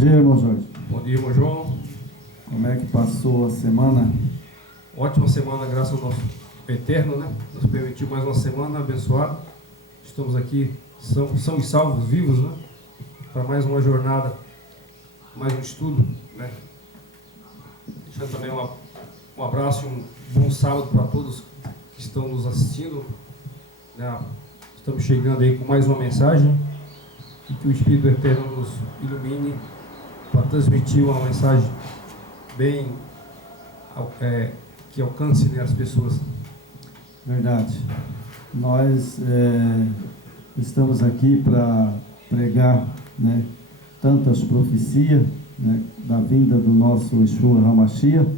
dia, irmão Jorge. Bom dia, irmão João. Como é que passou a semana? Ótima semana, graças ao nosso Eterno, né? Nos permitiu mais uma semana abençoada. Estamos aqui, são e salvos, vivos, né? Para mais uma jornada, mais um estudo, né? Deixando também um abraço e um bom sábado para todos que estão nos assistindo, né? Estamos chegando aí com mais uma mensagem e que o Espírito Eterno nos ilumine para transmitir uma mensagem bem que alcance, né, as pessoas. Verdade. Nós estamos aqui para pregar, né, tantas profecias, né, da vinda do nosso Yeshua HaMashiach,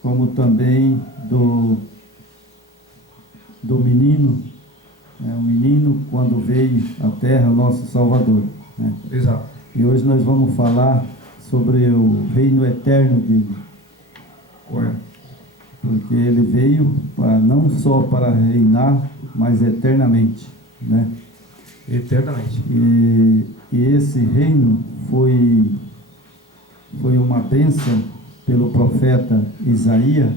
como também do menino, o menino quando veio à terra, nosso Salvador, né? Exato. E hoje nós vamos falar sobre o reino eterno dele. Correto. Porque ele veio não só para reinar, mas eternamente, né? Eternamente. E esse reino foi uma bênção pelo profeta Isaías,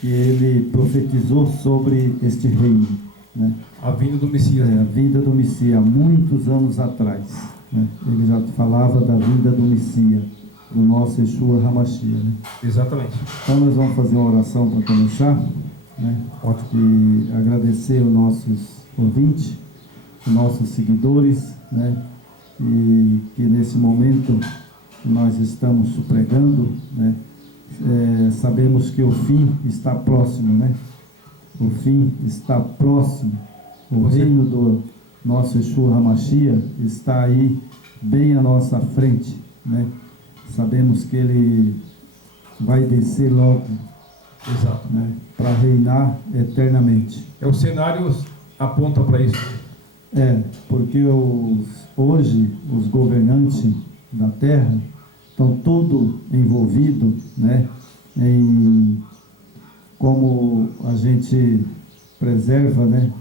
que ele profetizou sobre este reino, né? A vinda do Messias. A vinda do Messias, muitos anos atrás, né? Ele já falava da vinda do Messias, do nosso Yeshua HaMashiach, né? Exatamente. Então nós vamos fazer uma oração para começar, né? E agradecer os nossos ouvintes, os nossos seguidores, né? E que nesse momento nós estamos pregando, né? Sabemos que o fim está próximo, né? O fim está próximo. O reino do nosso Yeshua HaMashiach está aí bem à nossa frente, né? Sabemos que ele vai descer logo, exato, né, para reinar eternamente. O cenário aponta para isso. Porque hoje os governantes da terra estão todos envolvidos, né, em como a gente preserva, né,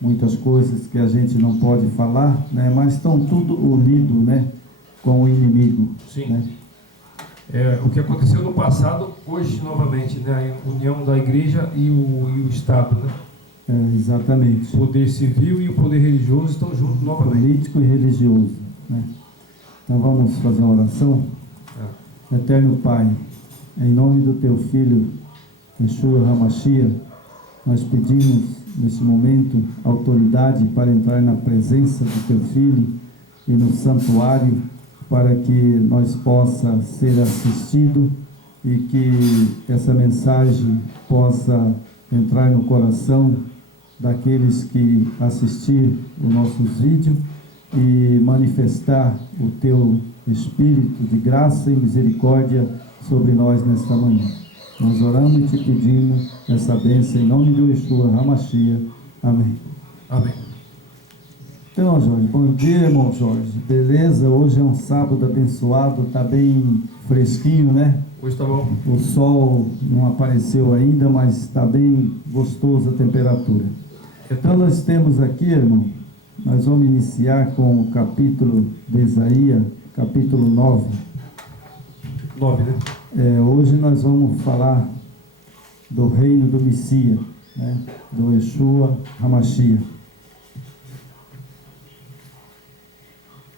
muitas coisas que a gente não pode falar, né, mas estão tudo unidos, né, com o inimigo. Sim. Né? O que aconteceu no passado, hoje novamente, né, a união da igreja e o Estado, né? Exatamente. O poder civil e o poder religioso estão juntos novamente. Político e religioso, né? Então vamos fazer uma oração. Eterno Pai, em nome do Teu Filho, Yeshua HaMashiach, nós pedimos nesse momento autoridade para entrar na presença do Teu Filho e no santuário, para que nós possa ser assistido e que essa mensagem possa entrar no coração daqueles que assistir os nossos vídeos e manifestar o Teu Espírito de graça e misericórdia sobre nós nesta manhã. Nós oramos e Te pedimos essa bênção em nome do Yeshua HaMashiach. Amém. Amém. Então, Jorge, bom dia, irmão Jorge. Beleza? Hoje é um sábado abençoado, está bem fresquinho, né? Hoje está bom. O sol não apareceu ainda, mas está bem gostoso a temperatura. Então, nós temos aqui, irmão, nós vamos iniciar com o capítulo de Isaías, capítulo 9. 9, né? Hoje nós vamos falar do reino do Messias, né? Do Yeshua HaMashiach.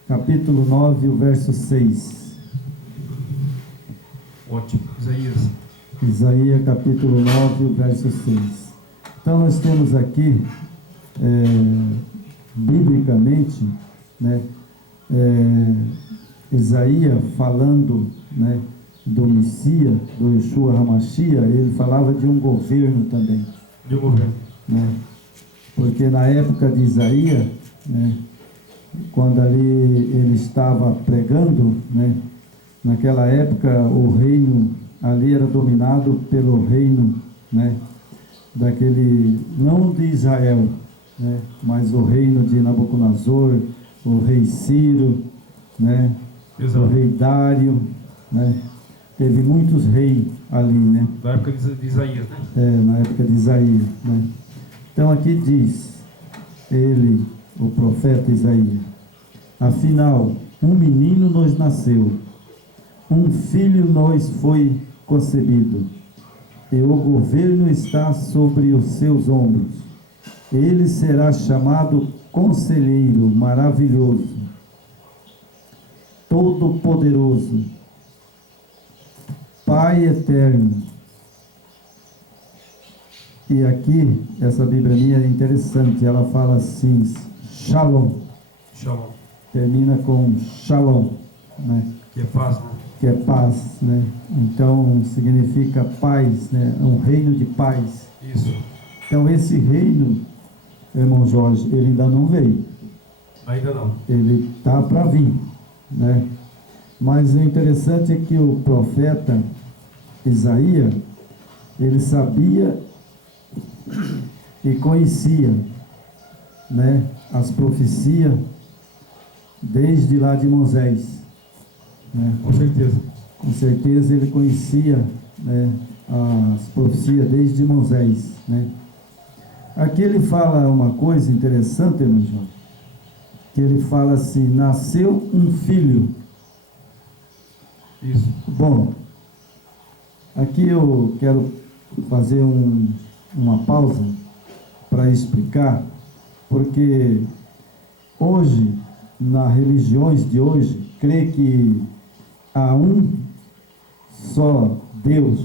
Capítulo 9, o verso 6. Ótimo. Isaías. Isaías, capítulo 9, o verso 6. Então, nós temos aqui, biblicamente, né, Isaías falando, né, do Messias, do Yeshua HaMashiach, ele falava de um governo também. De um governo. Né? Porque na época de Isaías, né, quando ali ele estava pregando, né, naquela época o reino ali era dominado pelo reino, né, daquele, não de Israel, né, mas o reino de Nabucodonosor, o rei Ciro, né, exato, o rei Dário, né, teve muitos reis ali, né? Na época de Isaías, né? Na época de Isaías, né? Então aqui diz ele, o profeta Isaías: afinal, um menino nos nasceu, um filho nos foi concebido, e o governo está sobre os seus ombros. Ele será chamado Conselheiro Maravilhoso, Todo-Poderoso, Pai Eterno. E aqui, essa Bíblia minha é interessante, ela fala assim, Shalom. Shalom. Termina com Shalom, né? Que é paz, né? Que é paz, né? Então, significa paz, né? Um reino de paz. Isso. Então, esse reino, irmão Jorge, ele ainda não veio. Ainda não. Ele está para vir, né? Mas o interessante é que o profeta Isaías, ele sabia e conhecia, né, as profecias desde lá de Moisés, né? Com certeza. Com certeza ele conhecia, né, as profecias desde Moisés, né? Aqui ele fala uma coisa interessante, irmão João, que ele fala assim: nasceu um filho. Isso. Bom, aqui eu quero fazer uma pausa para explicar, porque hoje, nas religiões de hoje, crê que há um só Deus,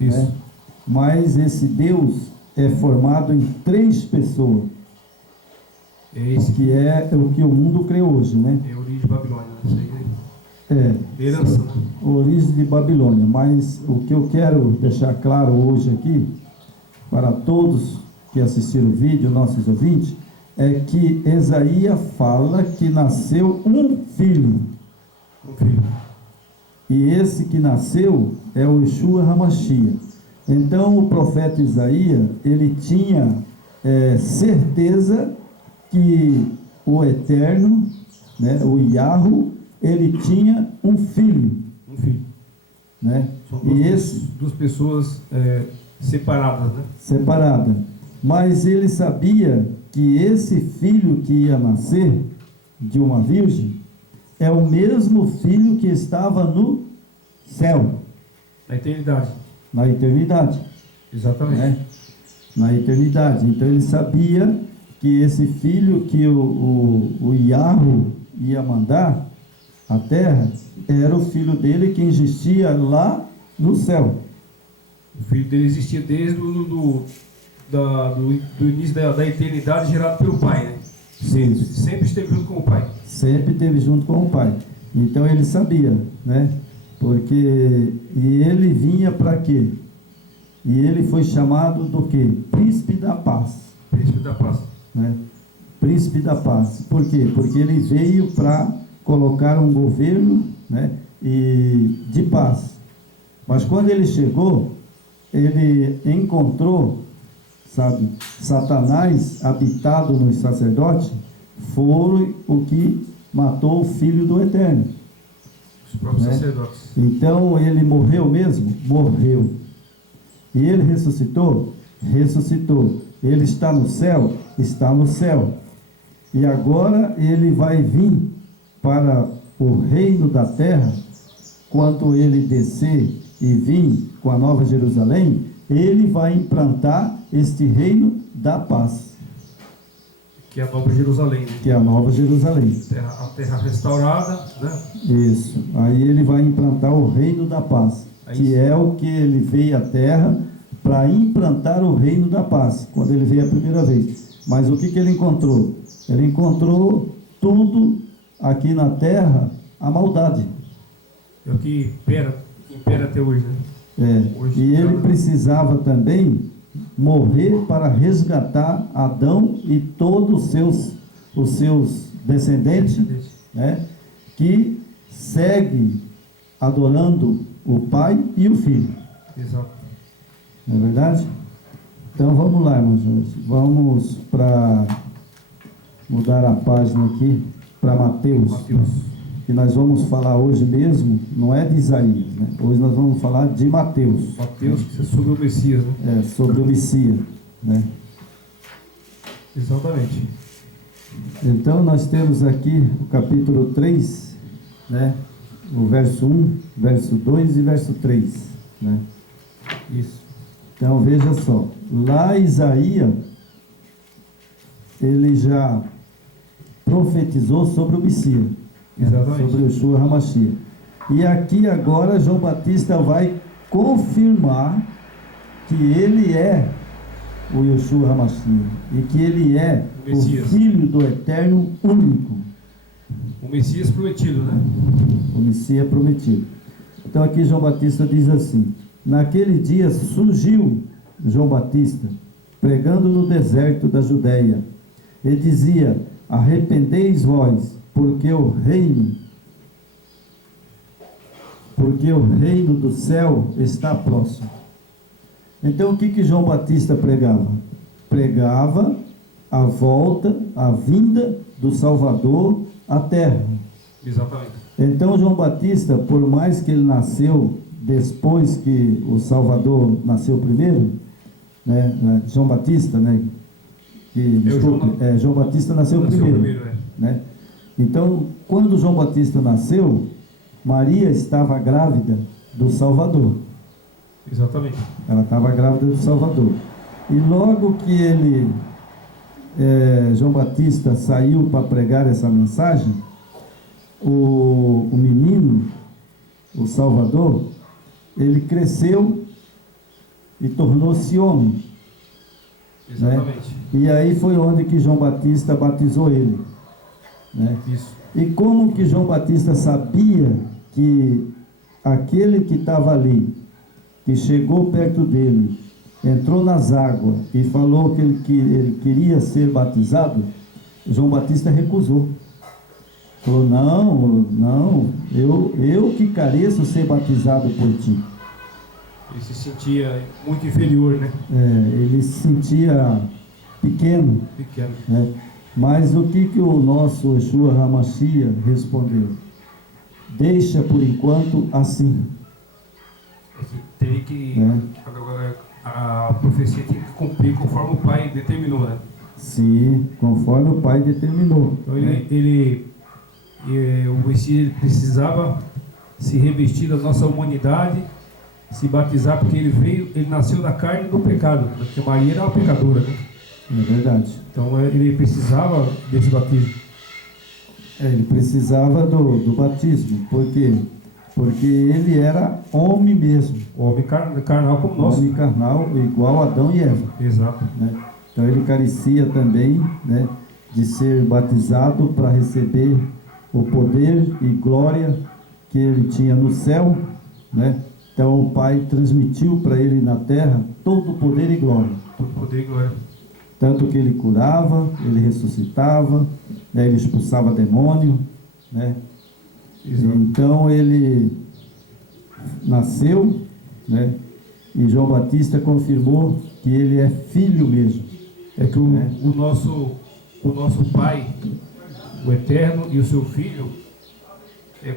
Isso. né? Mas esse Deus é formado em 3 pessoas, É esse que é o que o mundo crê hoje, né? é a origem de Babilônia, né? Isso aí É, é herança, né? origem de Babilônia. Mas o que eu quero deixar claro hoje aqui, para todos que assistiram o vídeo, nossos ouvintes, é que Isaías fala que nasceu um filho. Um filho. E esse que nasceu é o Yeshua HaMashiach. Então o profeta Isaías, ele tinha certeza que o Eterno, né, o Yahweh, ele tinha um filho. Um filho. Né? São E duas pessoas separadas, né? separada. Mas ele sabia que esse filho que ia nascer de uma virgem é o mesmo filho que estava no céu, Na eternidade. na eternidade, Exatamente. né? Na eternidade. Então ele sabia que esse filho que o Yahweh ia mandar à terra era o filho dele que existia lá no céu. O filho dele existia desde do início da eternidade, gerado pelo pai, né? Sempre esteve junto com o pai. Sempre esteve junto com o pai. Então ele sabia, né? Porque e ele vinha para quê? E ele foi chamado do quê? Príncipe da paz, Príncipe da paz. né? Príncipe da paz. Por quê? Porque ele veio para colocar um governo, né, e de paz. Mas quando ele chegou, ele encontrou, sabe, Satanás habitado nos sacerdotes, foi o que matou o filho do Eterno. Os próprios Né? sacerdotes. Então ele morreu mesmo? Morreu. E ele ressuscitou? Ressuscitou. Ele está no céu? Está no céu. E agora ele vai vir para o reino da terra. Quando ele descer e vir com a Nova Jerusalém, ele vai implantar este reino da paz, Que é a Nova Jerusalém, né? que é a Nova Jerusalém. A terra restaurada, né? Isso. Aí ele vai implantar o reino da paz, que é o que ele veio à terra para implantar o reino da paz, quando ele veio a primeira vez. Mas o que ele encontrou? Ele encontrou tudo aqui na terra, a maldade. É o que impera até hoje, né? Hoje, E ele precisava também morrer para resgatar Adão e todos os seus descendentes, né, que seguem adorando o Pai e o Filho. Exato. Não é verdade? Então vamos lá, irmãos. Vamos para mudar a página aqui para Mateus. Que nós vamos falar hoje mesmo, não é de Isaías, né? Hoje nós vamos falar de Mateus. Mateus, que é sobre o Messias, né? Sobre o Messias, né? Exatamente. Então nós temos aqui o capítulo 3, né? o verso 1, verso 2 e verso 3, né? Isso. Então veja só, lá Isaías, ele já profetizou sobre o Messias, né? Exatamente. Sobre o Yeshua HaMashiach. E aqui agora João Batista vai confirmar que ele é o Yeshua HaMashiach e que ele é O Messias. o Filho do Eterno único, O Messias prometido, né? o Messias prometido. Então aqui João Batista diz assim: naquele dia surgiu João Batista pregando no deserto da Judéia e dizia: arrependeis vós, porque o reino do céu está próximo. Então o que João Batista pregava? Pregava a volta, a vinda do Salvador à terra. Exatamente. Então João Batista, por mais que ele nasceu depois que o Salvador nasceu primeiro, né, João Batista, né, João Batista nasceu primeiro, né? Então, quando João Batista nasceu, Maria estava grávida do Salvador. Exatamente. Ela estava grávida do Salvador. E logo que João Batista saiu para pregar essa mensagem, o menino, o Salvador, ele cresceu e tornou-se homem. Exatamente. Né? E aí foi onde que João Batista batizou ele. Né? Isso. E como que João Batista sabia que aquele que estava ali, que chegou perto dele, entrou nas águas e falou que ele queria ser batizado, João Batista recusou. Falou: não, eu que careço ser batizado por ti. Ele se sentia muito inferior, né? Ele se sentia pequeno. Pequeno. Né? Mas o que o nosso Yeshua HaMashiach respondeu? Deixa por enquanto assim. Teria que agora a profecia tem que cumprir conforme o Pai determinou, né? Sim, conforme o Pai determinou. Então o Messias ele precisava se revestir da nossa humanidade, se batizar, porque ele nasceu da carne do pecado, porque Maria era uma pecadora, né? É verdade. Então ele precisava desse batismo. Ele precisava do batismo. Por quê? Porque ele era homem mesmo. Homem carnal como nós. Homem carnal, igual Adão e Eva. Exato. Né? Então ele carecia também, né, de ser batizado para receber o poder e glória que ele tinha no céu, né? Então o Pai transmitiu para ele na terra todo o poder e glória. Todo poder e glória. Tanto que ele curava, ele ressuscitava, né, ele expulsava demônio, né? Então ele nasceu, né? E João Batista confirmou que ele é filho mesmo. É que o nosso Pai, o Eterno, e o seu Filho,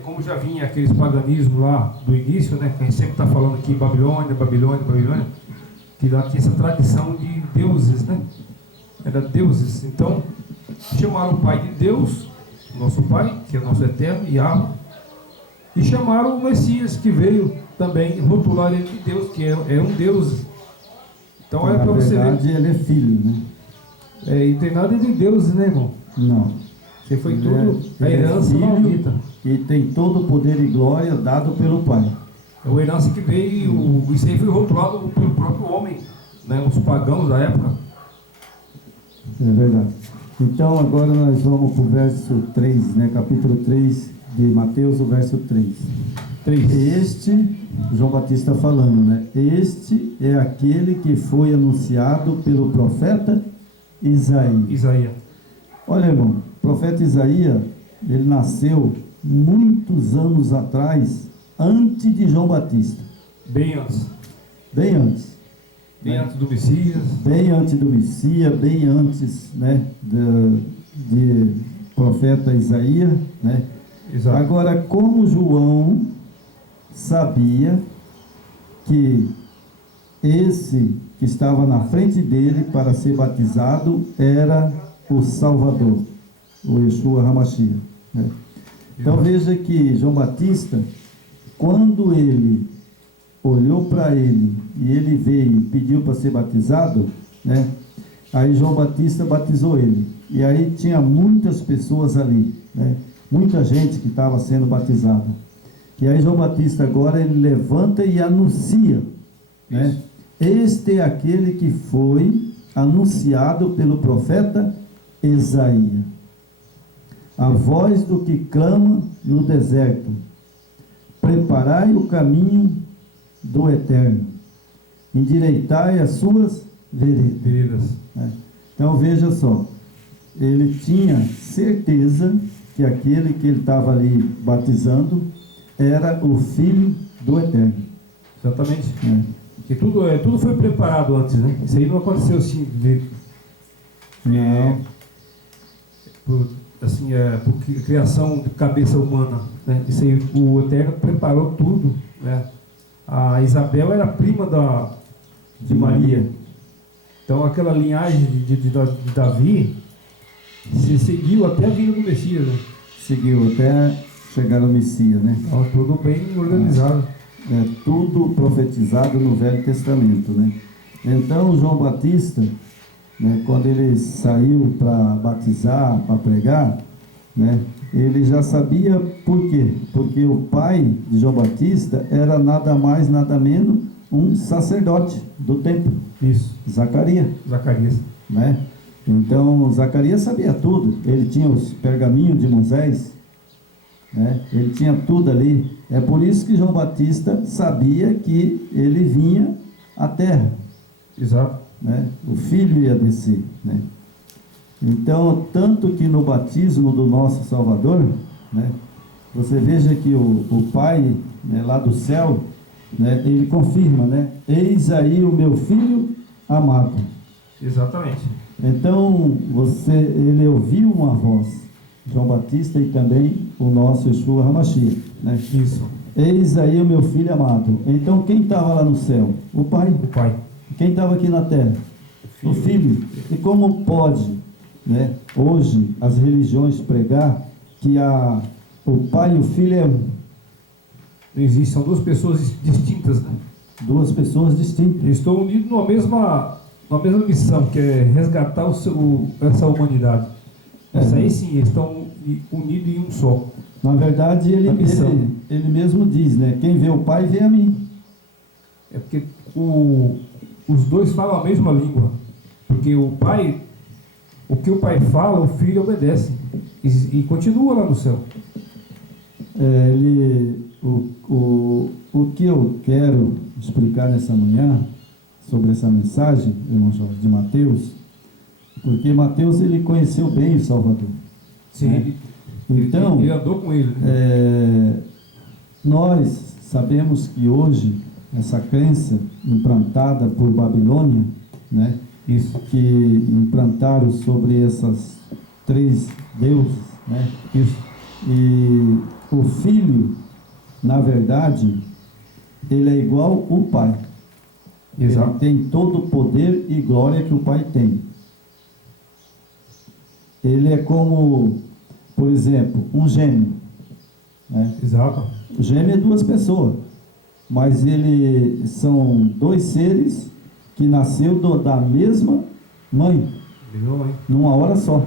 como já vinha aqueles paganismos lá do início, né? Que a gente sempre está falando aqui, Babilônia, que lá tinha essa tradição de deuses, né? Era deuses. Então, chamaram o Pai de Deus, nosso Pai, que é o nosso Eterno, Yahweh, e chamaram o Messias, que veio também rotular ele de Deus, que é um Deus. Então é para você ver. Na verdade, ele é filho, né? E tem nada de deuses, né, irmão? Não. Você foi tudo a herança maldita. E tem todo o poder e glória dado pelo Pai. É uma herança que veio, isso aí foi rotulado pelo próprio homem, né? Os pagãos da época. É verdade. Então agora nós vamos para o verso 3, né? Capítulo 3 de Mateus, o verso 3. Este, João Batista falando, né? Este é aquele que foi anunciado pelo profeta Isaías. Olha, irmão, o profeta Isaías, ele nasceu muitos anos atrás, antes de João Batista. Bem antes. Bem antes. Bem antes do Messias. Bem antes do Messias, bem antes, né, de profeta Isaías, né? Exato. Agora, como João sabia que esse que estava na frente dele para ser batizado era o Salvador, o Yeshua HaMashiach, né? Então veja que João Batista, quando ele olhou para ele e ele veio e pediu para ser batizado, né? Aí João Batista batizou ele. E aí tinha muitas pessoas ali, né? Muita gente que estava sendo batizada. E aí João Batista agora ele levanta e anuncia, né? Este é aquele que foi anunciado pelo profeta Isaías. A voz do que clama no deserto: preparai o caminho do Eterno, endireitai as suas veredas. Então veja só, ele tinha certeza que aquele que ele estava ali batizando era o Filho do Eterno. Exatamente. Porque tudo foi preparado antes, né? Isso aí não aconteceu assim, por criação de cabeça humana, né? Isso aí, o Eterno preparou tudo, né? A Isabel era prima de Maria. Então aquela linhagem de Davi se seguiu até a vinda do Messias, né? Seguiu até chegar ao Messias, né? Então, tudo bem organizado. É tudo profetizado no Velho Testamento, né? Então João Batista, né, quando ele saiu para batizar, para pregar, né, ele já sabia por quê? Porque o pai de João Batista era nada mais, nada menos um sacerdote do templo. Isso. Zacarias. Né? Então Zacarias sabia tudo. Ele tinha os pergaminhos de Moisés, né? Ele tinha tudo ali. É por isso que João Batista sabia que ele vinha à terra. Exato. Né? O filho ia descer, né? Então, tanto que no batismo do nosso Salvador, né, você veja que o Pai, né, lá do céu, né, ele confirma, né? Eis aí o meu filho amado. Exatamente. Então, ele ouviu uma voz, João Batista, e também o nosso Yeshua HaMashiach, né? Isso. Eis aí o meu filho amado. Então, quem estava lá no céu? O Pai. O Pai. Quem estava aqui na terra? O Filho. E como pode, né, hoje as religiões pregar que o Pai e o Filho é um? Não existe, são duas pessoas distintas, né? Duas pessoas distintas. Eles estão unidos numa mesma missão, que é resgatar essa humanidade. Isso aí sim, eles estão unidos em um só. Na verdade, ele mesmo diz, né? Quem vê o Pai, vê a mim. É porque os dois falam a mesma língua. Porque o que o Pai fala, o Filho obedece. E continua lá no céu. O que eu quero explicar nessa manhã, sobre essa mensagem, irmão Jorge, de Mateus, porque Mateus ele conheceu bem o Salvador. Sim, né? Então, ele andou com ele. Né? Nós sabemos que hoje, essa crença implantada por Babilônia, né? Isso. Que implantaram sobre essas três deuses, né? Isso. E o Filho, na verdade, ele é igual o Pai. Exato. Ele tem todo o poder e glória que o Pai tem. Ele é como, por exemplo, um gêmeo, né? Exato. O gêmeo é duas pessoas, mas eles são dois seres que nasceu da mesma mãe, numa hora só.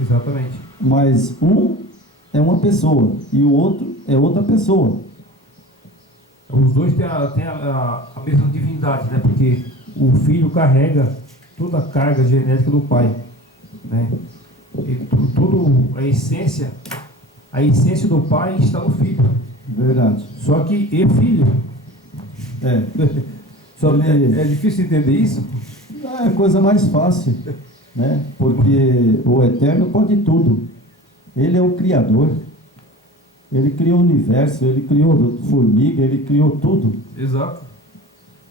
Exatamente. Mas um é uma pessoa e o outro é outra pessoa. Os dois têm a mesma divindade, né? Porque o filho carrega toda a carga genética do pai, né? E a essência do pai está no filho. Verdade. Só que filho. É difícil entender isso? É a coisa mais fácil, né? Porque o Eterno pode tudo. Ele é o Criador. Ele criou o universo, ele criou formiga, ele criou tudo. Exato.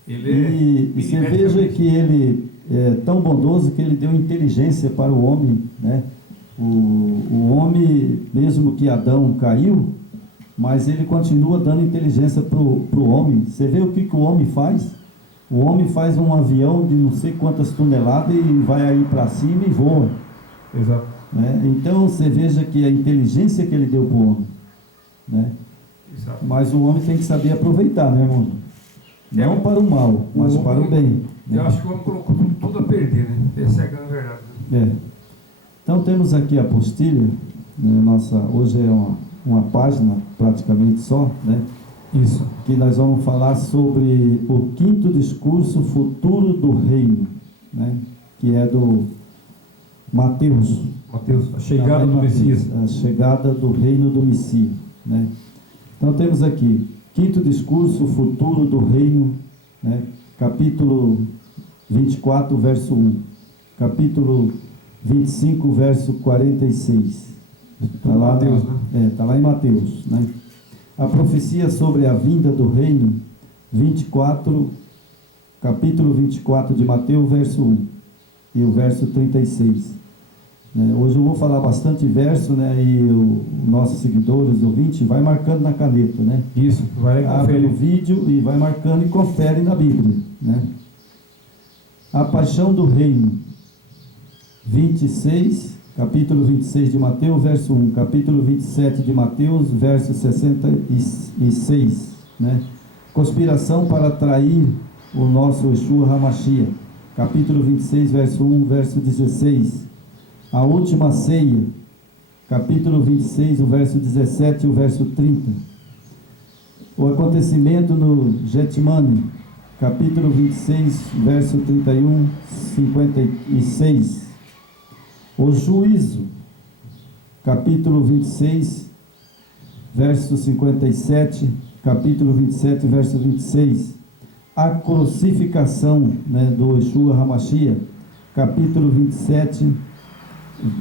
E você veja que ele é tão bondoso que ele deu inteligência para o homem, né? O homem, mesmo que Adão caiu, mas ele continua dando inteligência para o homem. Você vê o que o homem faz? O homem faz um avião de não sei quantas toneladas e vai aí para cima e voa. Exato. Né? Então você veja que a inteligência que ele deu para o homem. né? Exato. Mas o homem tem que saber aproveitar, né, irmão? Não para o mal, mas para o bem. Eu acho que o homem colocou tudo a perder, né? Essa é a grande verdade. Né? Então temos aqui a apostila, né, hoje é uma página praticamente só, né? Isso. Que nós vamos falar sobre o quinto discurso futuro do reino, né? Que é do Mateus. Mateus, a chegada do Messias. A chegada do reino do Messias, né? Então temos aqui, quinto discurso futuro do reino, né? Capítulo 24, verso 1. Capítulo 25, verso 46. Está lá, Mateus, né? Está lá em Mateus, né? A profecia sobre a vinda do reino, 24, capítulo 24 de Mateus, verso 1 e o verso 36. Hoje eu vou falar bastante verso, né? E os nossos seguidores, ouvintes, vai marcando na caneta, né? Isso, vai abre o vídeo e vai marcando e confere na Bíblia, né? A paixão do reino, 26, capítulo 26 de Mateus, verso 1, capítulo 27 de Mateus, verso 66, né? Conspiração para trair o nosso Yeshua HaMashiach, capítulo 26, verso 1, verso 16. A última ceia, capítulo 26, o verso 17 e o verso 30. O acontecimento no Getsemane, capítulo 26, verso 31, 56. O juízo, capítulo 26, verso 57, capítulo 27, verso 26. A crucificação, né, do Yeshua HaMashiach, capítulo 27,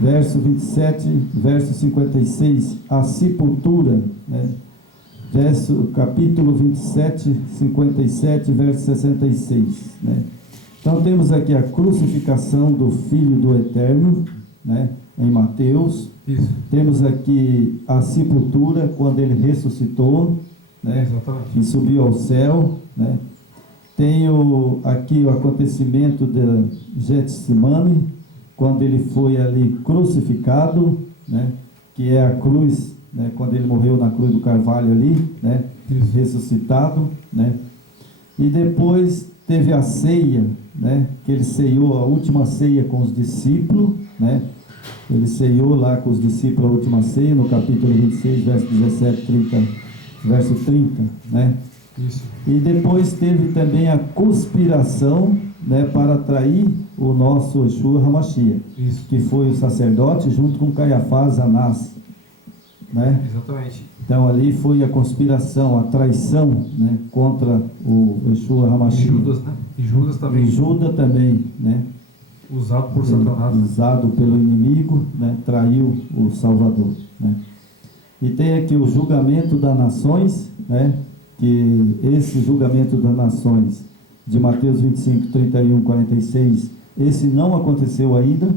verso 27, verso 56, a sepultura, né? Capítulo 27, 57, verso 66, né? Então temos aqui a crucificação do Filho do Eterno, né? Em Mateus. Isso. Temos aqui a sepultura, quando ele ressuscitou, né? Exatamente. E subiu ao céu, né? Tenho aqui o acontecimento de Getsemane, quando ele foi ali crucificado, né? Que é a cruz, né? Quando ele morreu na cruz do Carvalho ali, né? Ressuscitado, né? E depois teve a ceia, né? Que ele ceiou a última ceia com os discípulos, né? Ele ceiou lá com os discípulos a última ceia, no capítulo 26, verso 17, 30, verso 30, né? Isso. E depois teve também a conspiração, né, para trair o nosso Yeshua HaMashiach, que foi o sacerdote junto com Caiafás, Anás, né? Exatamente. Então ali foi a conspiração, a traição, né, contra o Yeshua HaMashiach. E Judas, né? E Judas também. E Judas também, né? Usado por Satanás. Usado pelo inimigo, né? Traiu o Salvador, né? E tem aqui o julgamento das nações, né? Que esse julgamento das nações de Mateus 25, 31, 46, esse não aconteceu ainda,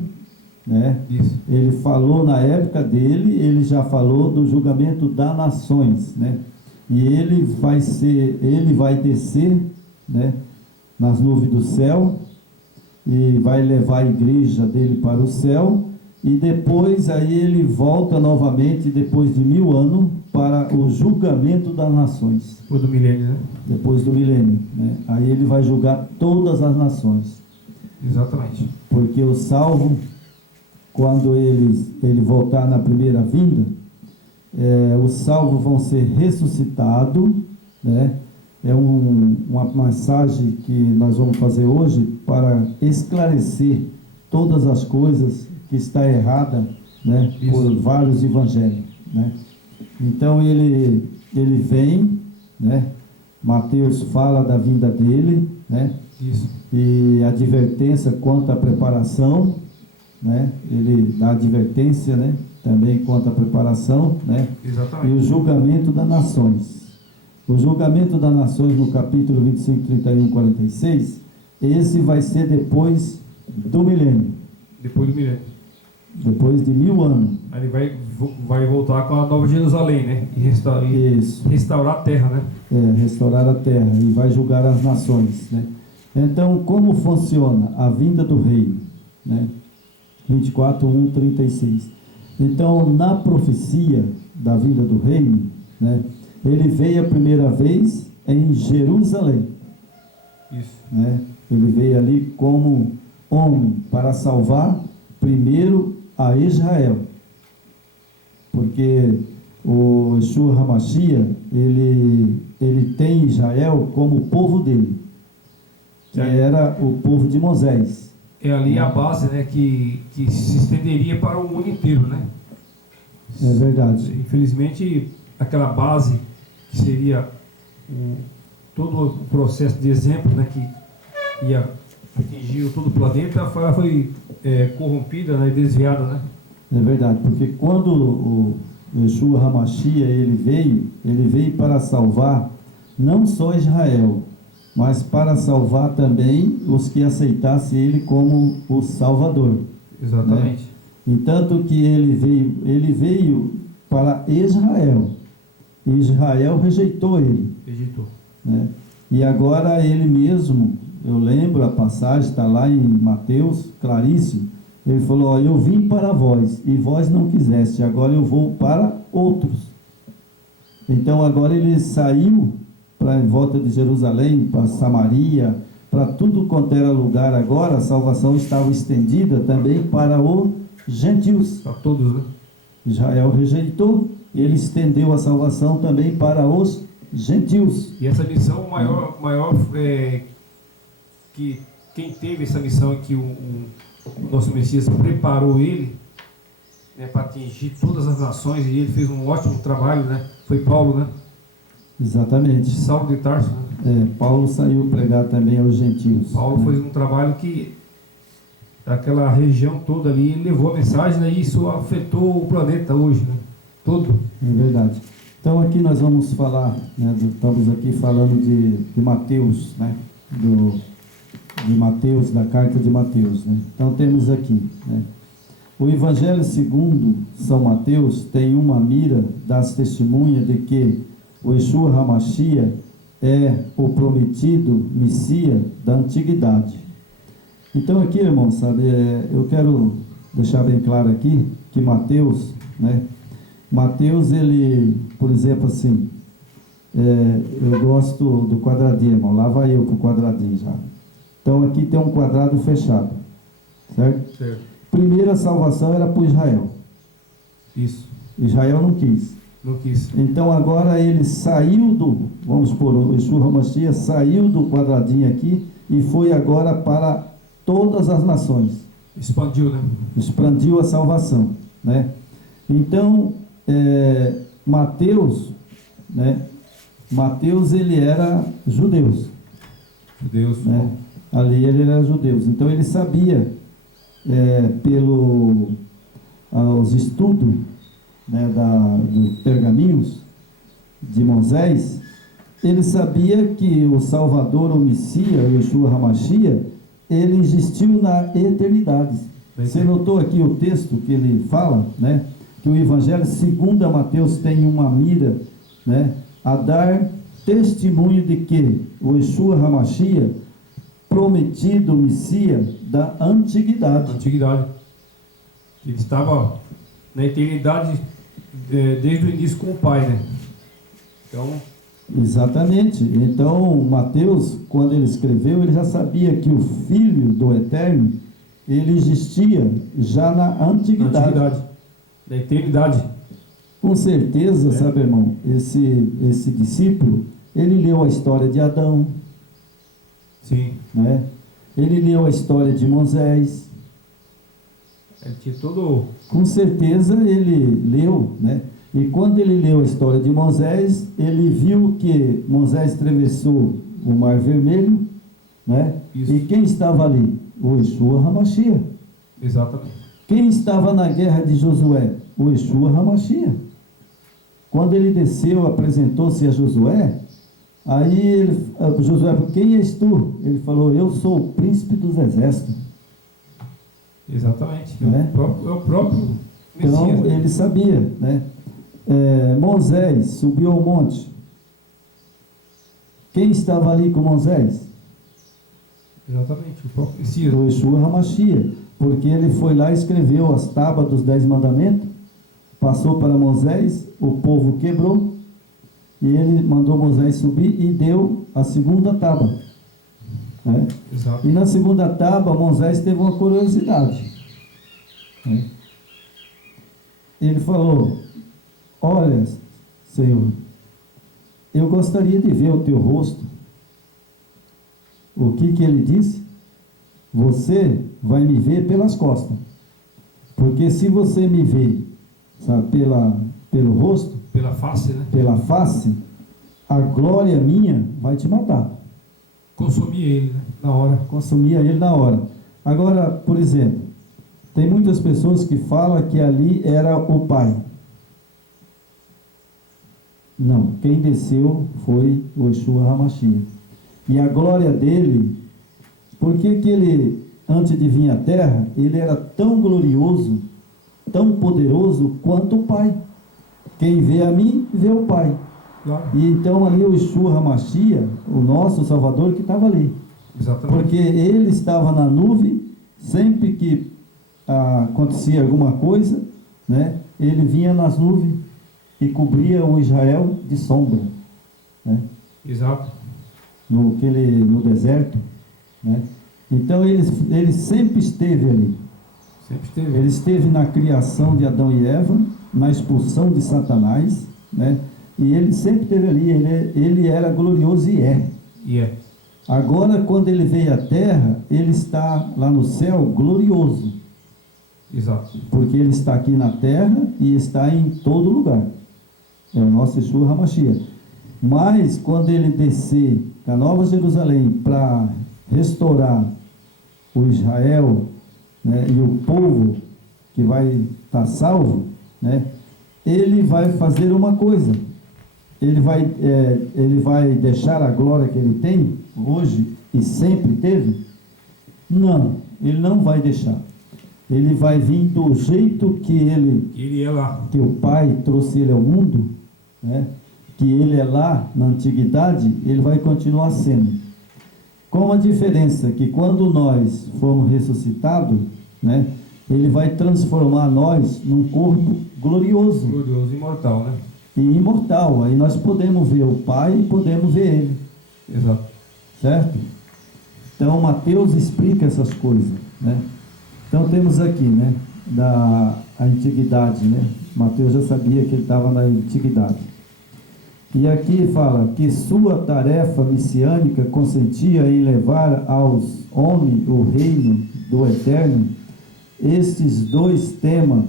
né? Isso. Ele falou na época dele, ele já falou do julgamento das nações, né? E ele vai descer, né, nas nuvens do céu e vai levar a igreja dele para o céu, e depois aí ele volta novamente depois de 1000 anos para o julgamento das nações. Depois do milênio, né? Depois do milênio, né? Aí ele vai julgar todas as nações. Exatamente. Porque o salvo, quando ele voltar na primeira vinda, os salvos vão ser ressuscitados, né? É uma mensagem que nós vamos fazer hoje para esclarecer todas as coisas que está errada, né, por vários evangelhos, né? Então ele vem, né? Mateus fala da vinda dele, né? Isso. E a advertência quanto à preparação, né? Ele dá advertência, né? Também quanto à preparação, né? Exatamente. E o julgamento das nações. O julgamento das nações no capítulo 25, 31, 46, esse vai ser depois do milênio. Depois do milênio. Depois de 1000 anos. Aí ele vai voltar com a Nova Jerusalém, né? E restaurar a terra, né? Restaurar a terra e vai julgar as nações, né? Então, como funciona a vinda do reino, né? 24, 1, 36. Então, na profecia da vinda do reino, né? Ele veio a primeira vez em Jerusalém, Isso. né? Ele veio ali como homem para salvar primeiro a Israel, porque o Yeshua HaMashiach, ele tem Israel como povo dele, que Certo. era o povo de Moisés. É ali a base, né, que se estenderia para o mundo inteiro, né? É verdade. Infelizmente, aquela base que seria todo o processo de exemplo, né, que ia atingir todo o planeta, foi corrompida, né, e desviada, né? É verdade, porque quando o Yeshua HaMashiach ele veio para salvar não só Israel, mas para salvar também os que aceitassem ele como o Salvador. Exatamente. Entanto que ele veio para Israel. E Israel rejeitou ele, Egito. né? E agora ele mesmo, eu lembro a passagem, está lá em Mateus, claríssimo. Ele falou: ó, eu vim para vós, e vós não quiseste, agora eu vou para outros. Então agora ele saiu para em volta de Jerusalém, para Samaria, para tudo quanto era lugar. Agora a salvação estava estendida também para os gentios. Para todos, né? Israel rejeitou, ele estendeu a salvação também para os gentios. E essa missão maior que quem teve essa missão é que o nosso Messias preparou ele, né, para atingir todas as nações, e ele fez um ótimo trabalho, né? Foi Paulo, né? Exatamente. Saulo de Tarso, né? Paulo saiu pregar também aos gentios. Paulo fez um trabalho que aquela região toda ali, ele levou a mensagem, né, e isso afetou o planeta hoje, né? Todo. É verdade. Então aqui nós vamos falar, né, estamos aqui falando de Mateus, né, de Mateus, da carta de Mateus, né? Então temos aqui, né, o Evangelho segundo São Mateus tem uma mira das testemunhas de que o Yeshua HaMashiach é o prometido Messias da antiguidade. Então aqui, irmão, sabe, eu quero deixar bem claro aqui que Mateus, né, Mateus, ele, por exemplo, assim, eu gosto do quadradinho, irmão, lá vai eu pro quadradinho já. Então aqui tem um quadrado fechado, certo? Certo. Primeira salvação era para Israel. Isso. Israel não quis. Não quis. Então agora ele saiu vamos supor, o Yeshua HaMashiach saiu do quadradinho aqui e foi agora para todas as nações. Expandiu, né? Expandiu a salvação, né? Então, Mateus, né? Mateus, ele era judeu, Deus, né? Ali ele era judeu. Então ele sabia, aos estudos, né, dos pergaminhos de Moisés, ele sabia que o Salvador, o Messias, o Yeshua HaMashiach, ele existiu na eternidade. Você notou aqui o texto que ele fala, né, que o Evangelho segundo Mateus tem uma mira, né, a dar testemunho de que o Yeshua HaMashiach, prometido Messias da antiguidade. Antiguidade. Ele estava na eternidade desde o início com o Pai, né? Então, exatamente. Então, Mateus, quando ele escreveu, ele já sabia que o Filho do Eterno, ele existia já na antiguidade. Na eternidade. Com certeza, sabe, irmão, esse discípulo, ele leu a história de Adão, Sim. né? Ele leu a história de Moisés. Ele tinha todo... Com certeza ele leu, né? E quando ele leu a história de Moisés, ele viu que Moisés atravessou o Mar Vermelho, né? Isso. E quem estava ali? O Yeshua HaMashiach. Exatamente. Quem estava na guerra de Josué? O Yeshua HaMashiach. Quando ele desceu, apresentou-se a Josué, aí Josué falou: quem és tu? Ele falou: eu sou o príncipe dos exércitos. Exatamente. Né? É o próprio Então Messias. ele sabia, né? Moisés subiu ao monte. Quem estava ali com Moisés? Exatamente, o próprio Messias. O Yeshua HaMashiach, porque ele foi lá e escreveu as tábuas dos 10 mandamentos, passou para Moisés, o povo quebrou, E ele mandou Moisés subir e deu a segunda tábua, né? Exato. E na segunda tábua, Moisés teve uma curiosidade, né? Ele falou: olha, Senhor, eu gostaria de ver o teu rosto. O que ele disse? Você vai me ver pelas costas, porque se você me vê, sabe, pelo rosto, Pela face, né? pela face, a glória minha vai te matar. Consumir ele, né? Na hora. Consumia ele na hora. Agora, por exemplo, tem muitas pessoas que falam que ali era o Pai. Não, quem desceu foi o Yeshua HaMashiach. E a glória dele, por que ele, antes de vir à terra, ele era tão glorioso, tão poderoso quanto o Pai? Quem vê a mim, vê o Pai. Claro. E então ali o Yeshua HaMashiach, o nosso Salvador, que estava ali. Exatamente. Porque ele estava na nuvem, sempre que acontecia alguma coisa, né, ele vinha nas nuvens e cobria o Israel de sombra, né, Exato. no deserto, né. Então ele sempre esteve ali. Sempre teve. Ele esteve na criação de Adão e Eva, na expulsão de Satanás, né, e ele sempre esteve ali. Ele era glorioso e é. E é. Agora, quando ele veio à terra, ele está lá no céu glorioso, Exato. porque ele está aqui na terra e está em todo lugar. É o nosso Yeshua HaMashiach. Mas, quando ele descer da Nova Jerusalém para restaurar o Israel, né, e o povo que vai estar salvo, né, ele vai fazer uma coisa. Ele vai deixar a glória que ele tem hoje e sempre teve? Não, ele não vai deixar. Ele vai vir do jeito que Ele é lá. que o Pai trouxe ele ao mundo, né? Que ele é lá na antiguidade, ele vai continuar sendo. Com a diferença que quando nós formos ressuscitados, né, ele vai transformar nós num corpo glorioso. Glorioso, imortal, né? E imortal. Aí nós podemos ver o Pai e podemos ver ele, Exato. certo? Então Mateus explica essas coisas, né? Então temos aqui, né, da antiguidade, né? Mateus já sabia que ele estava na antiguidade. E aqui fala que sua tarefa messiânica consistia em levar aos homens o reino do eterno. Estes dois temas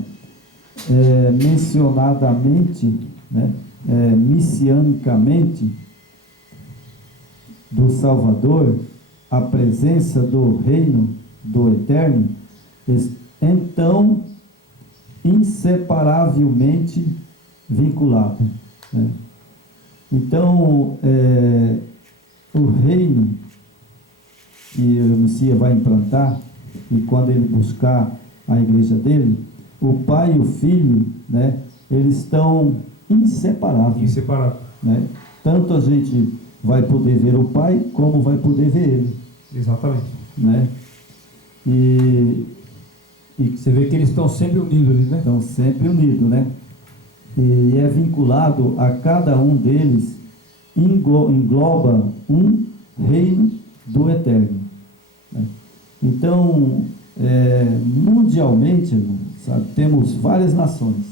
mencionadamente, né, messianicamente, do Salvador, a presença do reino do Eterno, então inseparavelmente vinculado, né? Então, o reino que o Messias vai implantar, e quando ele buscar a igreja dele, o Pai e o Filho, né, eles estão inseparáveis. Inseparável. Né? Tanto a gente vai poder ver o Pai, como vai poder ver ele. Exatamente. Né? E Você vê que eles estão sempre unidos ali, né? estão sempre unidos, né? E é vinculado a cada um deles, engloba um reino do Eterno. Né? Então, mundialmente, irmão, sabe, temos várias nações,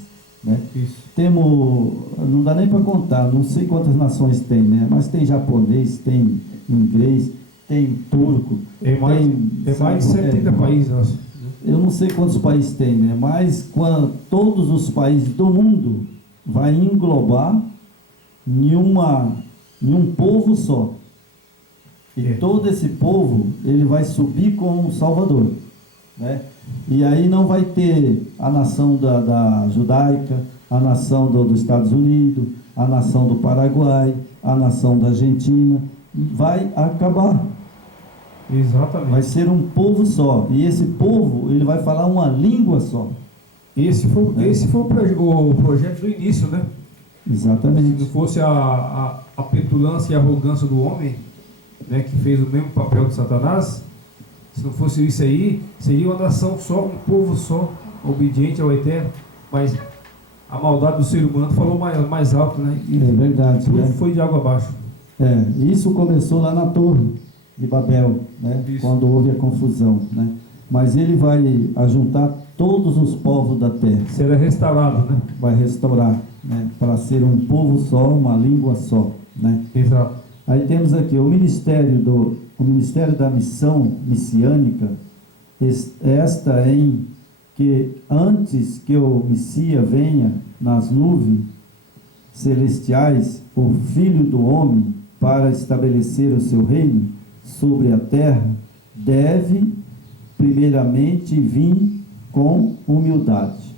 né? Isso. Temos, não dá nem para contar, não sei quantas nações tem, né? Mas tem japonês, tem inglês, tem turco, Tem mais de 70 países, eu acho. eu não sei quantos países tem, né? Mas todos os países do mundo vai englobar em um povo só. E todo esse povo, ele vai subir com o Salvador, né? E aí não vai ter a nação da judaica, a nação dos Estados Unidos, a nação do Paraguai, a nação da Argentina. Vai acabar. Exatamente. Vai ser um povo só. E esse povo, ele vai falar uma língua só. Esse foi o projeto do início, né? Se Exatamente. não fosse a petulância e a arrogância do homem, né, que fez o mesmo papel de Satanás, se não fosse isso aí, seria uma nação só, um povo só, obediente ao Eterno. Mas a maldade do ser humano falou mais alto, né? E É verdade, tudo né? foi de água abaixo. Isso começou lá na Torre de Babel, né? Quando houve a confusão, né? Mas ele vai ajuntar todos os povos da terra. Será restaurado, né? Vai restaurar, né? Para ser um povo só, uma língua só, né? Exato. Aí temos aqui o ministério da missão messiânica, esta em que antes que o Messias venha nas nuvens celestiais, o Filho do Homem, para estabelecer o seu reino sobre a terra, deve primeiramente vir com humildade.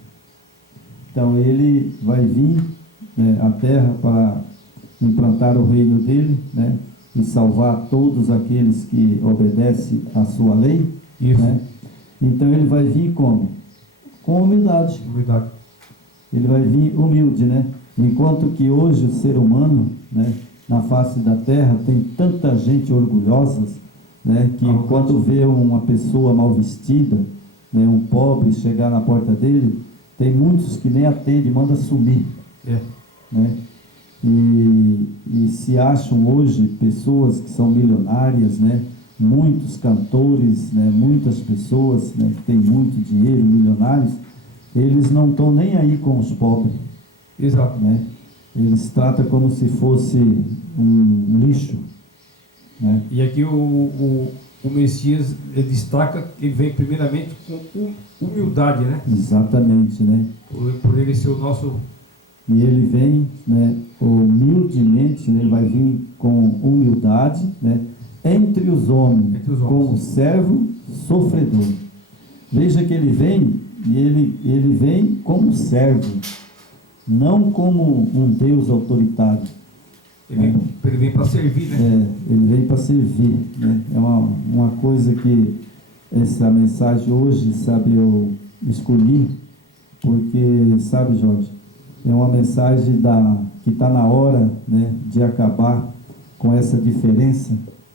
Então ele vai vir, né, à terra para implantar o reino dele, né, e salvar todos aqueles que obedecem à sua lei. Isso. Né? Então ele vai vir como? Com humildade. Humildade. Ele vai vir humilde, né? Enquanto que hoje o ser humano, né, na face da terra, tem tanta gente orgulhosa, né, que quando vê uma pessoa mal vestida, né, um pobre chegar na porta dele, tem muitos que nem atendem, manda sumir. Né? E se acham hoje pessoas que são milionárias, né? Muitos cantores, né? Muitas pessoas, né, que têm muito dinheiro, milionários, eles não estão nem aí com os pobres. Exato. Né? Eles tratam como se fosse um lixo. Né? E aqui o Messias, ele destaca que ele vem primeiramente com humildade, né? Exatamente, né? Por ele ser o nosso... E ele vem, né, humildemente, né, ele vai vir com humildade, né, entre os homens, como servo sofredor. Veja que ele vem, e ele vem como servo, não como um Deus autoritário. Ele vem para servir, né? Ele vem para servir, né? É uma coisa que essa mensagem hoje, sabe, eu escolhi, porque, sabe, Jorge, é uma mensagem que está na hora, né, de acabar com essa diferença,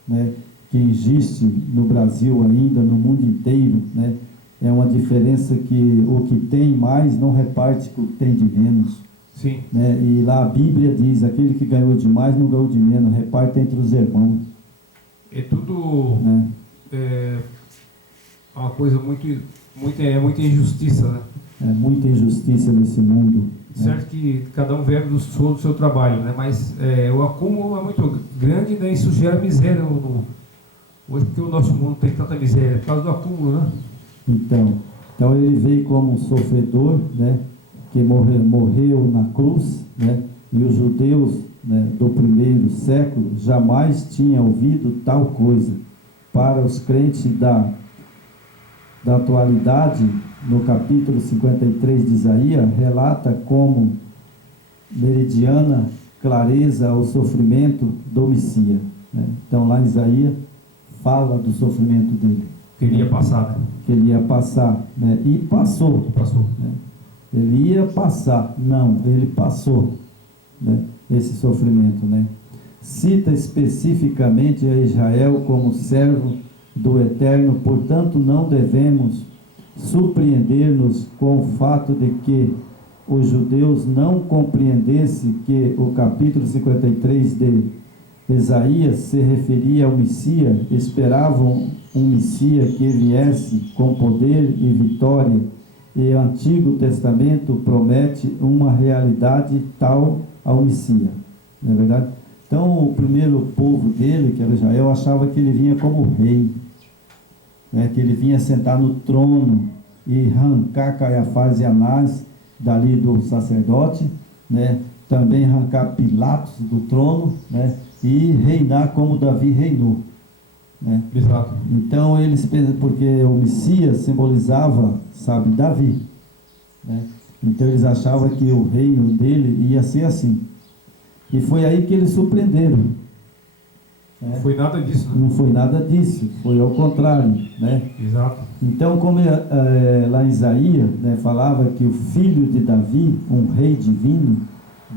né, que existe no Brasil ainda, no mundo inteiro, né? É uma diferença que o que tem mais não reparte com o que tem de menos. Sim. Né? E lá a Bíblia diz, aquele que ganhou de mais não ganhou de menos, reparte entre os irmãos. É tudo, né? Uma coisa muita injustiça, né? É muita injustiça nesse mundo. Certo, né? Que cada um vive do seu trabalho, né? Mas o acúmulo é muito grande, né? Isso gera miséria hoje, porque o nosso mundo tem tanta miséria, por causa do acúmulo, né? Então ele veio como um sofredor, né, que morreu na cruz, né, e os judeus, né, do primeiro século jamais tinham ouvido tal coisa. Para os crentes da atualidade, no capítulo 53 de Isaías, relata como meridiana clareza o sofrimento do Messias. Né? Então lá em Isaías fala do sofrimento dele. Que ele ia passar, né? Que ele ia passar, né? E passou. Né? Ele ia passar, não, ele passou, né? Esse sofrimento, né? Cita especificamente a Israel como servo do Eterno, portanto não devemos surpreender-nos com o fato de que os judeus não compreendessem que o capítulo 53 de Isaías se referia ao Messias, esperavam um Messias que viesse com poder e vitória, e o Antigo Testamento promete uma realidade tal ao Messias, não é verdade? Então o primeiro povo dele, que era Israel, achava que ele vinha como rei, né? Que ele vinha sentar no trono e arrancar Caiafás e Anás dali do sacerdote, né? Também arrancar Pilatos do trono, né? E reinar como Davi reinou. Né? Exato. Então eles pensam, porque o Messias simbolizava, sabe, Davi. Né? Então eles achavam que o reino dele ia ser assim. E foi aí que eles surpreenderam. Não foi nada disso, né? Não foi nada disso, foi ao contrário. Né? Exato. Então, como lá em Isaías, né, falava que o filho de Davi, um rei divino,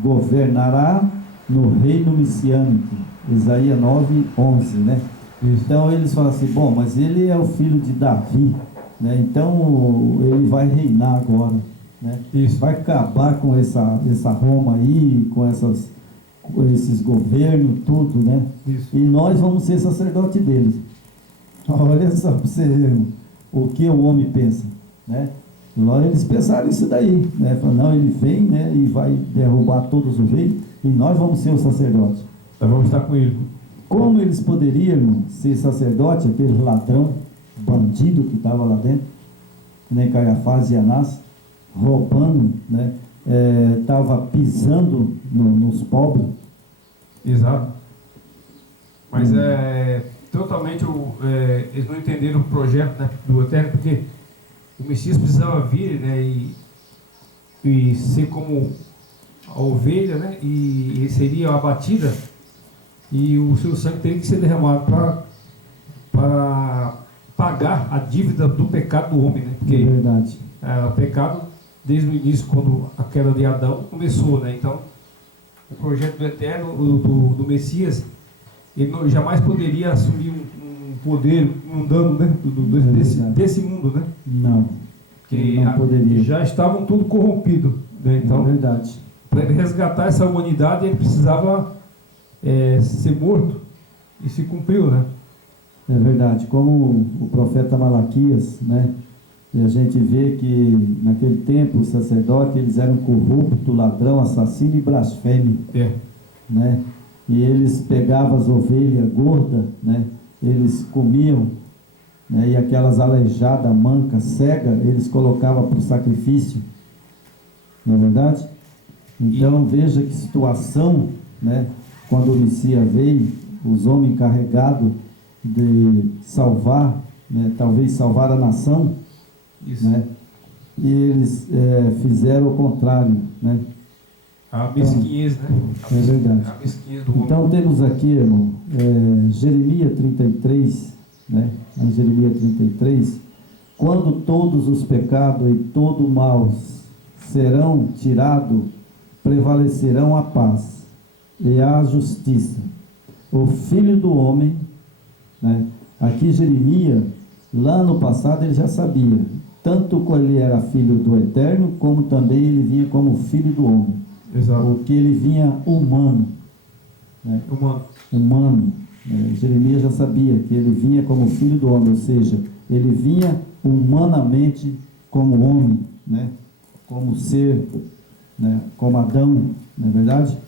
governará no reino messiânico. Isaías 9:11, né? Isso. Então eles falam assim, bom, mas ele é o filho de Davi, né? Então ele vai reinar agora. né? Isso. Vai acabar com essa Roma aí, com esses governos, tudo, né? Isso. E nós vamos ser sacerdote deles. Olha só para você ver, irmão, o que o homem pensa, né? Lá eles pensaram isso daí, né? Falaram, não, ele vem, né, e vai derrubar todos os reis e nós vamos ser o sacerdote. Nós vamos estar com ele. Como eles poderiam, irmão, ser sacerdote, aquele ladrão, bandido que estava lá dentro, nem Caiafás e Anás, roubando, né? Estava pisando nos pobres. Exato. Mas totalmente eles não entenderam o projeto, né, do Eterno, porque o Messias precisava vir, né, e ser como a ovelha, né, e seria abatida, e o seu sangue teria que ser derramado para pagar a dívida do pecado do homem, né? Porque É verdade. O pecado, desde o início, quando a queda de Adão começou, né? Então, o projeto do Eterno, do Messias, ele jamais poderia assumir um poder, um dano, né? Desse mundo, né? Não. Que não poderia. já estavam tudo corrompidos, né? Então, é verdade. para ele resgatar essa humanidade, ele precisava ser morto, e se cumpriu, né? É verdade. Como o profeta Malaquias, né? E a gente vê que naquele tempo os sacerdotes, eles eram corrupto, ladrão, assassino e blasfêmio, né? E eles pegavam as ovelhas gordas, né? Eles comiam, né? E aquelas aleijadas, mancas, cegas, eles colocavam para o sacrifício, não é verdade? Então veja que situação, né? Quando o Messias veio, os homens encarregados de salvar, né? Talvez salvar a nação, Isso. né? E eles fizeram o contrário, né? A mesquinhez, né? É verdade. A mesquinhez do homem. Então temos aqui, irmão, Jeremias 33, né? Em Jeremias 33, quando todos os pecados e todo o mal serão tirados, prevalecerão a paz e a justiça. O Filho do Homem, né? Aqui Jeremias, lá no passado ele já sabia, tanto que ele era filho do Eterno, como também ele vinha como filho do homem. Exato. Porque ele vinha humano, né? Humano. Jeremias já sabia que ele vinha como filho do homem, ou seja, ele vinha humanamente como homem, né? Como ser, né? Como Adão, não é verdade?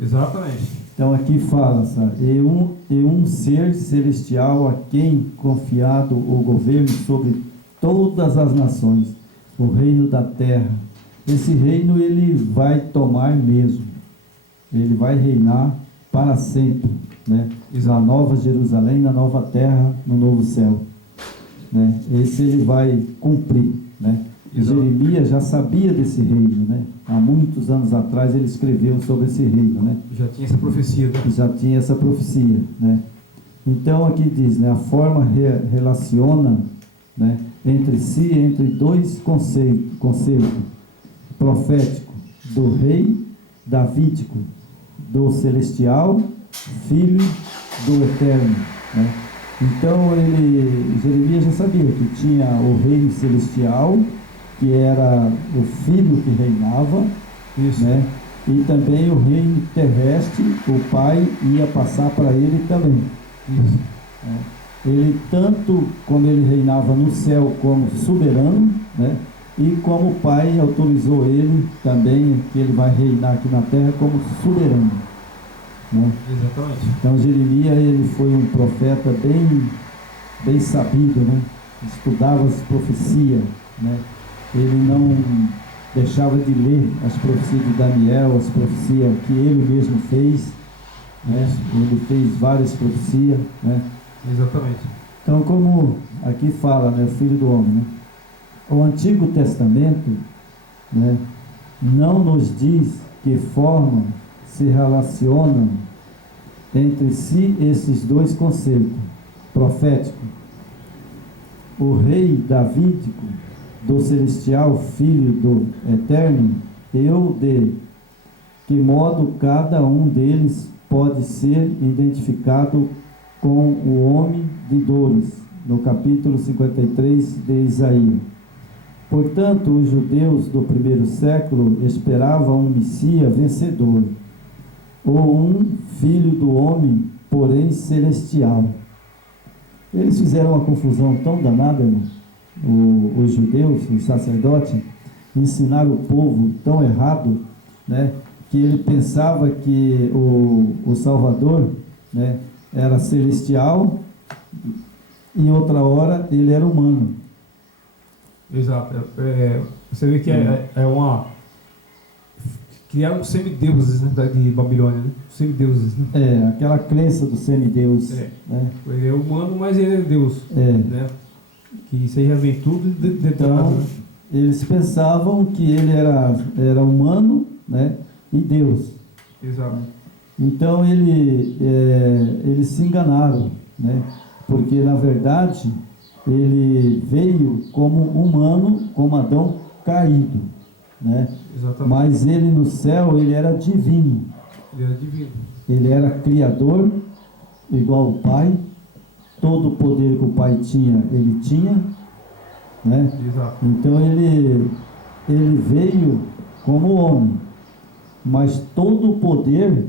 Exatamente. Então aqui fala, sabe, e um ser celestial a quem confiado o governo sobre todas as nações, o reino da terra. Esse reino ele vai tomar mesmo, ele vai reinar para sempre, né? Na nova Jerusalém, na nova terra, no novo céu, né? Esse ele vai cumprir, né? Jeremias já sabia desse reino, né? Há muitos anos atrás ele escreveu sobre esse reino, né? Já tinha essa profecia, né? Já tinha essa profecia, né? Então aqui diz, né? A forma relaciona, né? Entre si, entre dois conceitos profético do rei davídico, do celestial, filho do eterno, né? Então Jeremias já sabia que tinha o reino celestial, que era o filho que reinava, Isso. né? E também o reino terrestre, o pai ia passar para ele também. Isso. Ele, tanto como ele reinava no céu como soberano, né? E como o pai autorizou ele também, que ele vai reinar aqui na terra como soberano, né? Exatamente. Então Jeremias, ele foi um profeta bem sabido, né? Estudava as profecias, né? Ele não deixava de ler as profecias de Daniel, as profecias que ele mesmo fez, né? Ele fez várias profecias, né? Exatamente. Então, como aqui fala, né, Filho do Homem, né? O Antigo Testamento, né, não nos diz que forma se relacionam entre si esses dois conceitos proféticos. O rei davídico, do celestial filho do eterno, de que modo cada um deles pode ser identificado com o homem de dores, no capítulo 53 de Isaías. Portanto, os judeus do primeiro século esperavam um Messias vencedor, ou um filho do homem, porém celestial. Eles fizeram uma confusão tão danada, irmão, os judeus, os sacerdotes, ensinaram o povo tão errado, né, que ele pensava que o Salvador, né, era celestial e em outra hora ele era humano. Exato. Você vê que é uma... Criaram semideuses, né, de Babilônia, né? Semideuses, né? Aquela crença do semideus. Né? Ele é humano, mas ele é Deus. Né? Que isso aí já vem tudo então, né? Eles pensavam que ele era humano, né, e Deus. Exato. Então eles se enganaram, né? Porque na verdade ele veio como humano, como Adão caído, né? Exatamente. Mas ele no céu ele era divino. Ele era divino. Ele era criador, igual o Pai. Todo o poder que o Pai tinha, ele tinha, né? Exato. Então ele veio como homem, mas todo o poder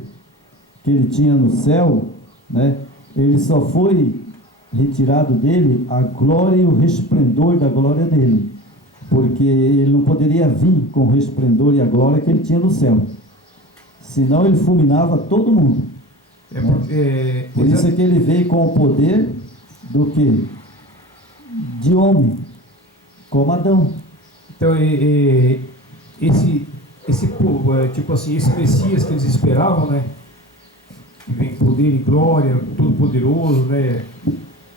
que ele tinha no céu, né? Ele só foi retirado dele a glória e o resplendor da glória dele, porque ele não poderia vir com o resplendor e a glória que ele tinha no céu, senão ele fulminava todo mundo. Por isso é que ele veio com o poder do que? De homem, como Adão. Então, esse povo, tipo assim, esse Messias que eles esperavam, né? Que vem poder e glória, todo poderoso, né?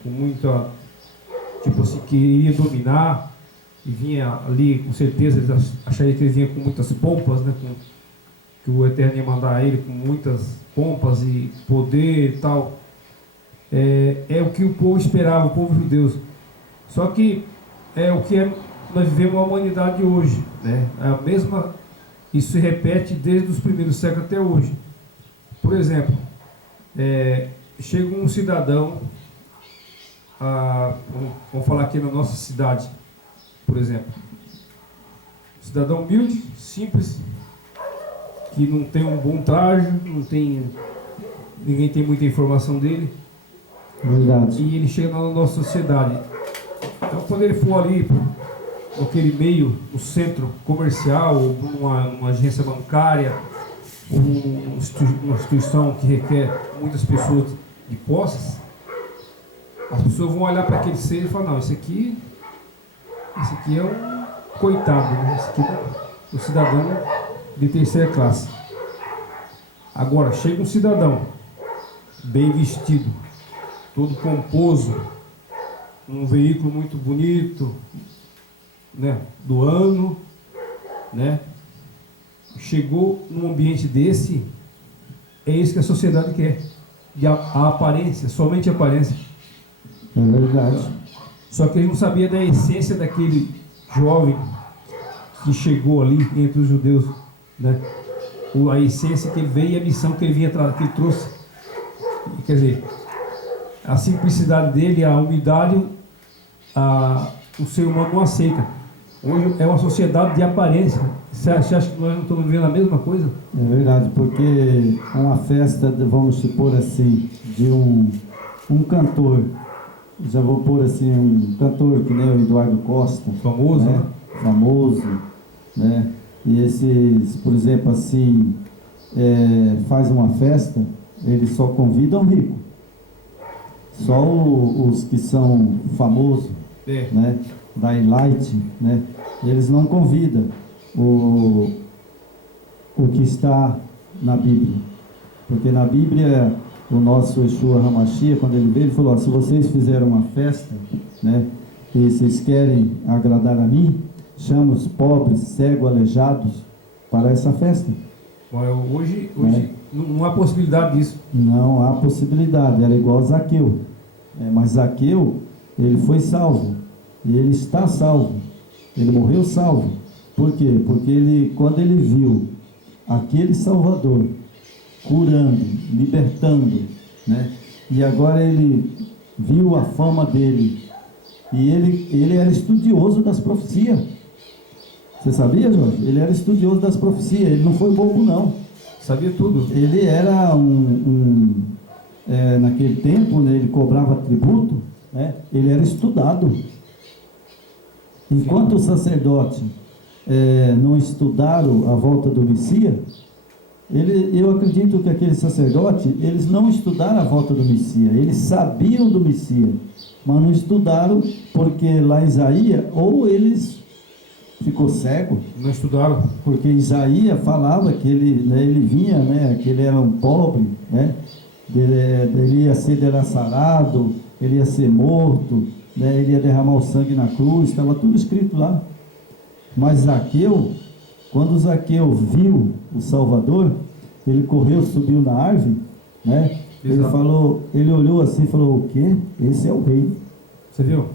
Com muita, tipo assim, que iria dominar, e vinha ali, com certeza, eles achariam que ele vinha com muitas pompas, né? Que o Eterno ia mandar ele com muitas pompas e poder e tal. É o que o povo esperava, o povo judeu. Só que é o que nós vivemos a humanidade hoje, né? A mesma, isso se repete desde os primeiros séculos até hoje. Por exemplo, chega um cidadão, vamos falar aqui na nossa cidade, por exemplo, cidadão humilde, simples, que não tem um bom traje, ninguém tem muita informação dele. Verdade. E ele chega na nossa sociedade. Então, quando ele for ali, naquele meio, no centro comercial, ou numa agência bancária, ou uma instituição que requer muitas pessoas de posses, as pessoas vão olhar para aquele ser e falar: não, esse aqui é um coitado, né? Esse aqui é um cidadão de terceira classe. Agora, chega um cidadão bem vestido, todo pomposo, um veículo muito bonito, né, do ano, né? Chegou num ambiente desse, é isso que a sociedade quer, a aparência, somente a aparência. É verdade. Só que ele não sabia da essência daquele jovem que chegou ali entre os judeus, né? A essência que ele veio e a missão que ele que ele trouxe. Quer dizer, a simplicidade dele, a humildade, o ser humano não aceita. Hoje é uma sociedade de aparência. Você acha que nós não estamos vivendo a mesma coisa? É verdade, porque uma festa, vamos supor assim, de um cantor, já vou pôr assim, um cantor que nem o Eduardo Costa. Famoso, né? Famoso, né? E esses, por exemplo, assim, faz uma festa, eles só convidam rico. Só os que são famosos, né? Da Elite, né? Eles não convidam o que está na Bíblia. Porque na Bíblia, o nosso Yeshua HaMashiach, quando ele veio, ele falou: se vocês fizeram uma festa, né? E vocês querem agradar a mim, chama os pobres, cegos, aleijados para essa festa. Hoje não há possibilidade disso. Não há possibilidade, era igual Zaqueu. Mas Zaqueu, ele foi salvo, e ele está salvo, ele morreu salvo. Por quê? Porque quando ele viu aquele Salvador curando, libertando, né? E agora ele viu a fama dele, e ele era estudioso das profecias. Você sabia, Jorge? Ele era estudioso das profecias, ele não foi bobo, não. Sabia tudo. Ele era naquele tempo, né, ele cobrava tributo, né, ele era estudado. Enquanto os sacerdotes não estudaram a volta do Messias, eu acredito que aqueles sacerdotes, eles não estudaram a volta do Messias, eles sabiam do Messias, mas não estudaram, porque lá em Isaías, ou eles ficou cego, Não estudaram. porque Isaías falava que ele vinha, né, que ele era um pobre, né, ele ia ser delaçarado, ele ia ser morto, né, ele ia derramar o sangue na cruz, estava tudo escrito lá. Mas Zaqueu, quando Zaqueu viu o Salvador, ele correu, subiu na árvore, né, ele olhou assim e falou: o quê? Esse é o rei. Você viu?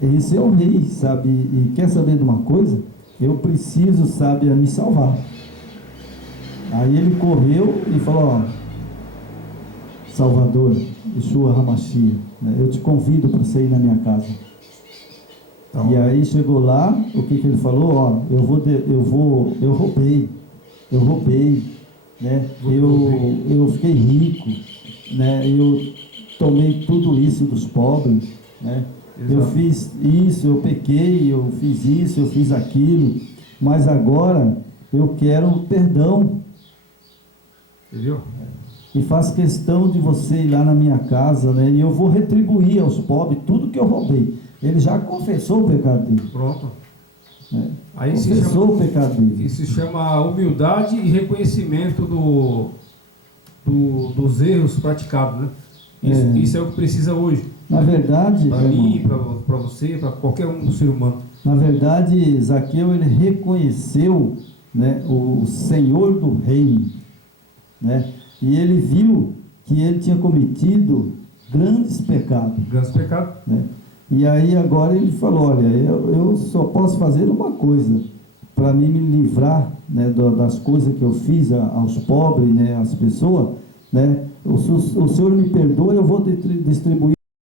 Esse é o rei, sabe? E quer saber de uma coisa? Eu preciso, sabe, me salvar. Aí ele correu e falou: ó, Salvador, Yeshua Hamashia, né, eu te convido para você ir na minha casa. Então, e aí chegou lá, o que ele falou? Ó, eu roubei, né? Eu fiquei rico, né? Eu tomei tudo isso dos pobres, né? Exato. Eu fiz isso, eu pequei, eu fiz isso, eu fiz aquilo, mas agora eu quero perdão. Entendeu? E faço questão de você ir lá na minha casa, né? E eu vou retribuir aos pobres tudo que eu roubei. Ele já confessou o pecado dele. Pronto. Né? Aí confessou o pecado dele. Isso se chama humildade e reconhecimento dos erros praticados, né? Isso é o que precisa hoje. Na verdade, para mim, para você, para qualquer um ser humano. Na verdade, Zaqueu, ele reconheceu, né, o Senhor do reino, né? E ele viu que ele tinha cometido grandes pecados. Grandes pecados. Né? E aí agora ele falou: olha, eu só posso fazer uma coisa para mim me livrar, né, das coisas que eu fiz aos pobres, né, às pessoas, né? O Senhor me perdoa, eu vou distribuir